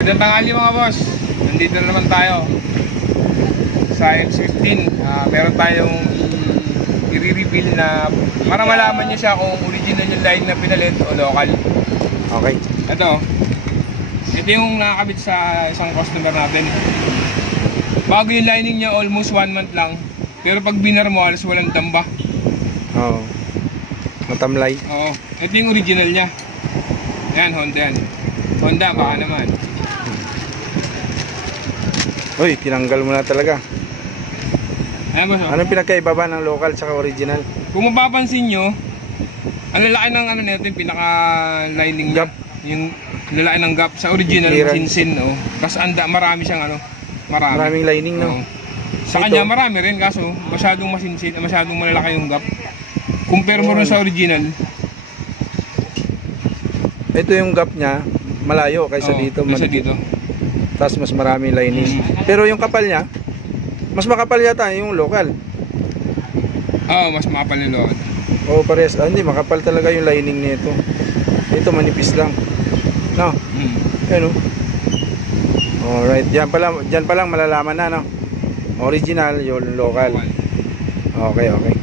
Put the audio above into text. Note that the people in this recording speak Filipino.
Magandang tanghali mga boss. Nandito na naman tayo sa X15. Meron tayong i-reveal na para malaman nyo siya kung original yung line na pinalit o local. Okay. Ito yung nakakabit sa isang customer natin. Bago yung lining niya, almost 1 month lang. Pero pag binar mo, alas walang damba. Oo. Matamlay. Oo. Ito yung original niya. Yan, Honda yan. Honda, baka naman. Uy, tinanggal mo na talaga. Ayan boss, oh. Anong pinagkaiba ba ng local sa original? Kung mapapansin nyo, ang lalaki ng ano nito, yung pinaka-lining niya. Gap. Yung lalaki ng gap sa original, Clearance. masinsin, oh. Tapos marami siyang ano, Maraming lining, no? Oo. Sa Ito. kanya marami rin, kaso masyadong masinsin, masyadong malalaki yung gap. Compare mo rin sa original. Ito yung gap niya, malayo kaysa Oo, dito. kaysa madikit. dito. Tapos mas maraming lining. Pero yung kapal niya, mas makapal yata yung local. Oo, mas makapal yung load. O pares, hindi, makapal talaga yung lining nito. Ito manipis lang. No? Ano? Alright, diyan pa lang malalaman na, no? Original, yung local. Okay, okay.